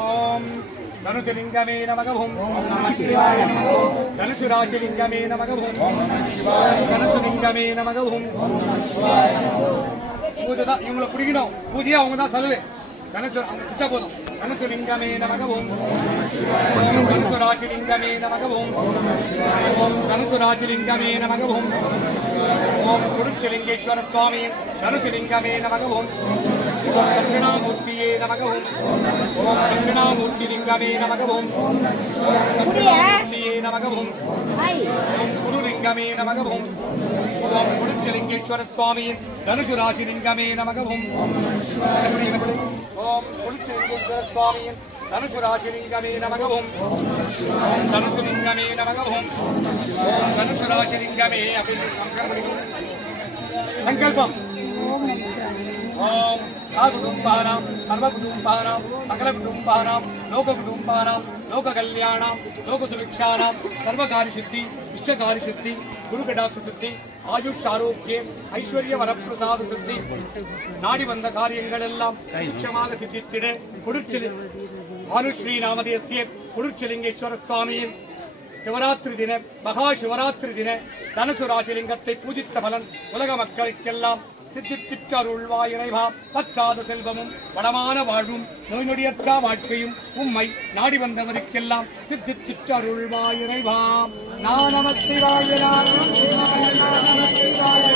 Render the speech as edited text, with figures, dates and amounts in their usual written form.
ஓம் தனுஷலிங்கமே நமகவும் தனுஷுராசிலிங்கமே நமகவும் தனுஷலிங்கமே நமகவும் பூஜை தான் இவங்களை பிடிக்கணும். பூஜையை அவங்க தான் செலவு. தனுஷு அவங்க பிடிச்சா போதும். தனுஷலிங்கமே நமகவும் தனுஷுராசிலிங்கமே நமகவும் ஓம் தனுஷுராசிலிங்கமே நமகவும் ஓம் குருச்சலிங்கேஸ்வர சுவாமி தனுஷலிங்கமே நமகவும் ஓம் தட்சிணாமூர்த்தியே நமகவும் ஓம் தட்சிணாமூர்த்திலிங்கமே நமகவும் ஓம் தட்சிணாமூர்த்தியே நமகவும் ஓம் குருலிங்கமே நமகவும் ஓம் குருச்சலிங்கேஸ்வர சுவாமி தனுஷுராசிலிங்கமே நமகவும் ஓம் குருச்சலிங்கேஸ்வர சுவாமி தனுஷுராசிலிங்கமே நமகவும் ஓம் தனுஷலிங்கமே நமகவும் ஓம் தனுஷுராசிலிங்கமே அப்படின்னு சங்கல்பம். ஓம் சாகுடும்பானாம் சர்வகுடும்பானாம் சகலகுடும்பானாம் லோககுடும்பானாம் லோககல்யாணாம் லோகசுபிக்ஷானாம் சர்வகாரி சித்தி இஷ்டகாரி சித்தி குருகடாட்ச சித்தி ஆயுஷ் ஆரோக்கியம் ஐஸ்வர்ய வரப்பிரசாத சித்தி நாடி வந்த காரியங்கள் எல்லாம் நிச்சயமாக சித்தித்திட புடுச்சலி பானுஸ்ரீ நாமதேசிய புடுச்சலிங்கேஸ்வர சுவாமியின் சிவராத்திரி தின மகா சிவராத்திரி தின தனுசு ராசிலிங்கத்தை பூஜித்த பலன் உலக மக்களுக்கெல்லாம் சித்தித்திற்றருள்வாய் இறைவா. பற்றாத செல்வமும் வளமான வாழ்வும் நோய் நொடியற்றா வாழ்க்கையும் உம்மை நாடி வந்தவருக்கெல்லாம் சித்தித்திற்றருள்வாய் இறைவா. நம சிவாய நம சிவாய நம சிவாய